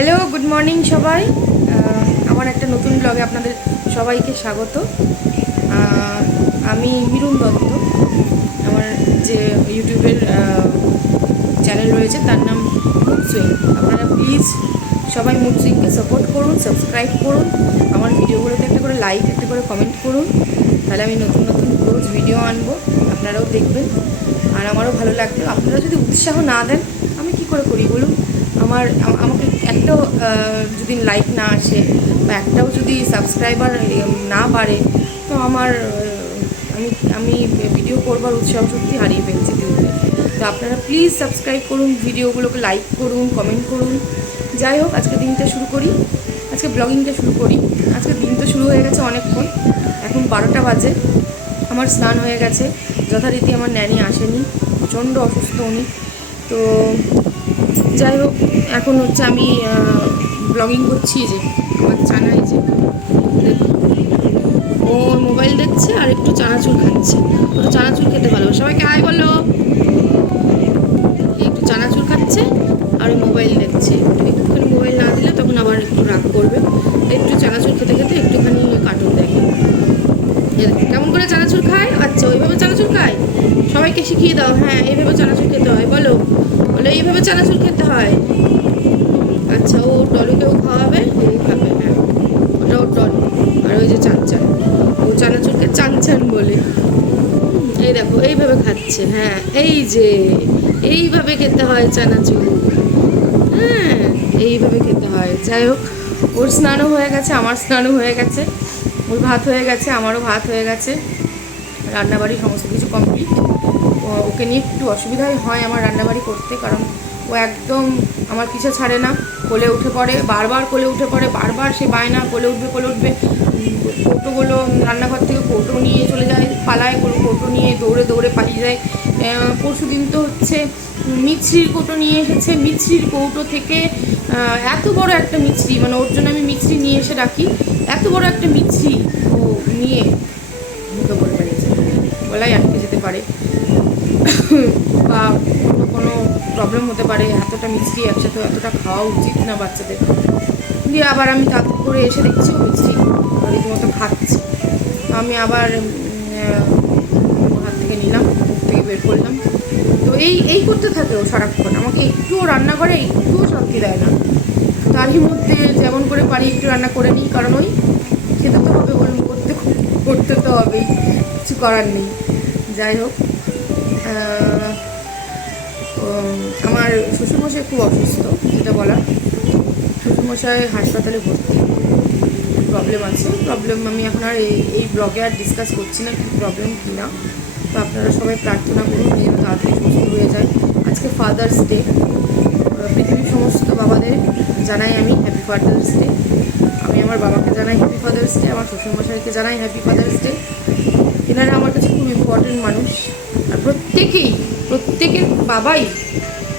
Hello, good morning সবাই। আমার একটা নতুন ব্লগে আপনাদের সবাইকে স্বাগত। আমি মিরুন দত্ত। আমার যে ইউটিউবের চ্যানেল রয়েছে, তার নাম মুড সুইং আপনারা প্লিজ সবাই মুড সুইংকে সাপোর্ট করুন সাবস্ক্রাইব করুন। আমার ভিডিওগুলোতে একটা করে লাইক একটা করে কমেন্ট করুন। তাহলে আমি নতুন নতুন রোজ ভিডিও আনব, আপনারাও দেখবেন। আর আমারও ভালো লাগবে আপনারা যদি উৎসাহ না দেন, আমি কি করে করি বলুন? আমার আমাকে একটাও যদি লাইক না আসে বা একটাও যদি সাবস্ক্রাইবার না বাড়ে, তো আমার আমি আমি ভিডিও করবার উৎসাহ সত্যি হারিয়ে ফেলছি ইউটিউবে তো আপনারা প্লিজ সাবস্ক্রাইব করুন ভিডিওগুলোকে লাইক করুন কমেন্ট করুন। যাই হোক, আজকে দিনটা শুরু করি। আজকে ব্লগিংটা শুরু করি। আজকে দিন তো শুরু হয়ে গেছে অনেকক্ষণ। এখন বারোটা বাজে। আমার স্নান হয়ে গেছে। যথারীতি আমার ন্যানি আসেনি। প্রচণ্ড অসুস্থ উনি। তো যাই হোক, এখন হচ্ছে আমি ব্লগিং করছি যে, আমার চানাই যে, ও মোবাইল দেখছে আর একটু চানাচুর খাচ্ছে। ও তো চানাচুর খেতে ভালো সবাইকে আয় বলো। একটু চানাচুর খাচ্ছে আর মোবাইল দেখছে। একটুখানি মোবাইল না দিলে তখন আবার একটু রাগ করবে। একটু চানাচুর খেতে খেতে একটুখানি কার্টুন দেখে, কেমন করে চানাচুর খায়? আচ্ছা ওইভাবে চানাচুর খায়? সবাইকে শিখিয়ে দাও। হ্যাঁ এইভাবে চানাচুর খেতে হয়। বলো। বলো এইভাবে চানাচুর খেতে হয়। আচ্ছা ও টলুকেও খাওয়াবে, ও খাবে হ্যাঁ। ওটা ও টলু আর ওই যে চানচান। ও চানাচুরকে চানচান বলে। এই দেখো, এইভাবে খাচ্ছে হ্যাঁ। এই যে, এইভাবে খেতে হয় চানাচুর। হ্যাঁ এইভাবে খেতে হয়। যাই হোক, ওর স্নানও হয়ে গেছে, আমার স্নানও হয়ে গেছে। ওর ভাত হয়ে গেছে, আমারও ভাত হয়ে গেছে। রান্নাবাড়ি সমস্ত কিছু কমপ্লিট ওকে নিয়ে একটু অসুবিধাই হয় আমার রান্নাবাড়ি করতে, কারণ ও একদম আমার পিছু ছাড়ে না, কোলে উঠে পড়ে, বারবার কোলে উঠে পড়ে, বারবার সে বায়না কোলে উঠবে কোলে উঠবে কৌটোগুলো রান্নাঘর থেকে কৌটো নিয়ে চলে যায়, পালায় কৌটো নিয়ে দৌড়ে দৌড়ে পালিয়ে যায়। পরশু দিন তো হচ্ছে মিছরির কৌটো নিয়ে এসেছে, মিছরির কৌটো থেকে এত বড় একটা মিছরি মানে ওর জন্য আমি মিছরি নিয়ে এসে রাখি, এত বড় একটা মিছরি ও নিয়ে গলায় আটকে যেতে পারে। অন্য কোনো প্রবলেম হতে পারে, এতটা মিষ্টি একসাথে, এতটা খাওয়া উচিত না বাচ্চাদের। দিয়ে আবার আমি তাড়াতাড়ি করে এসে দেখছি মিষ্টি, রীতিমতো খাচ্ছে। আমি আবার ওর হাত থেকে নিলাম, মুখ থেকে বের করলাম। তো এই এই করতে থাকে ও সারাক্ষণ। আমাকে একটুও রান্না করে একটুও শান্তি দেয় না। তারই মধ্যে যেমন করে পারি একটু রান্না করে নিই, কারণ ওই খেতে তো হবে বলুন করতে করতে তো হবেই, কিছু করার নেই। যাই হোক আমার শ্বশুরমশাই খুব অসুস্থ, যেটা বলার শ্বশুরমশাই হাসপাতালে ভর্তি। প্রবলেম আছে। প্রবলেম আমি এখন আর এই ব্লগে আর ডিসকাস করছি না, কী প্রবলেম কী না। তো আপনারা সবাই প্রার্থনা করুন, যেন তাড়াতাড়ি সুস্থ হয়ে যায়। আজকে ফাদার্স ডে পৃথিবীর সমস্ত বাবাদের জানাই আমি হ্যাপি ফাদার্স ডে আমি আমার বাবাকে জানাই হ্যাপি ফাদার্স ডে আমার শ্বশুরমশাইকে জানাই হ্যাপি ফাদার্স ডে এনারা আমার কাছে খুব ইম্পর্টেন্ট মানুষ। আর প্রত্যেকেই প্রত্যেকের বাবাই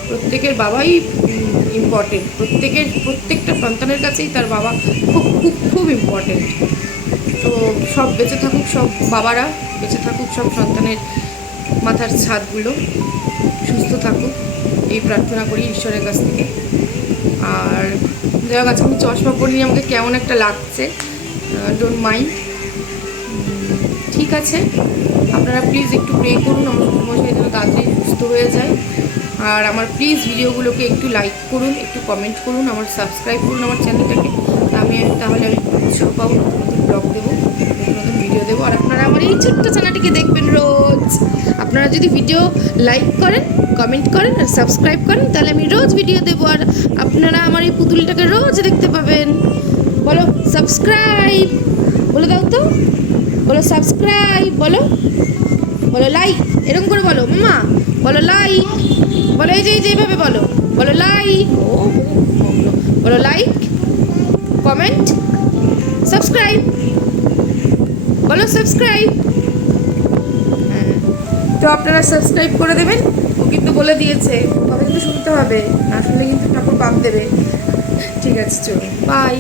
প্রত্যেকের বাবাই ইম্পর্টেন্ট প্রত্যেকের, প্রত্যেকটা সন্তানের কাছেই তার বাবা খুব খুব খুব ইম্পর্টেন্ট তো সব বেঁচে থাকুক সব বাবারা, বেঁচে থাকুক সব সন্তানের মাথার ছাদগুলো, সুস্থ থাকুক। এই প্রার্থনা করি ঈশ্বরের কাছ থেকে। আর যাই হোক, আজকে আমি চশমা পরিয়ে আমাকে কেমন একটা লাগছে। ডোন্ট মাইন্ড ঠিক আছে। আপনারা প্লিজ একটু প্রে করুন, আমার সুস্থ হয়ে যায়। আর আমার প্লিজ ভিডিওগুলোকে একটু লাইক করুন, একটু কমেন্ট করুন, আমার সাবস্ক্রাইব করুন আমার চ্যানেলটাকে আমি তাহলে আমি উৎসাহ পাবো, নতুন নতুন ব্লগ দেবো, নতুন নতুন ভিডিও দেবো। আর আপনারা আমার এই ছোট্ট চ্যানেলটিকে দেখবেন রোজ। আপনারা যদি ভিডিও লাইক করেন কমেন্ট করেন আর সাবস্ক্রাইব করেন, তাহলে আমি রোজ ভিডিও দেবো। আর আপনারা আমার এই পুতুলটাকে রোজ দেখতে পাবেন। বলো সাবস্ক্রাইব বলে দাও তো। বলো সাবস্ক্রাইব বলো। বলো লাইক এরকম করে বলো, মামা। বলো লাইক বলো এই যে এই যে, এইভাবে বলো। বলো লাইক ও বলো। লাইক কমেন্ট সাবস্ক্রাইব বলো সাবস্ক্রাইব হ্যাঁ। তো আপনারা সাবস্ক্রাইব করে দেবেন। ও কিন্তু বলে দিয়েছে। কথা কিন্তু শুনতে হবে। না শুনলে কিন্তু ঠাকুর পাপ দেবে। ঠিক আছে চলো বাই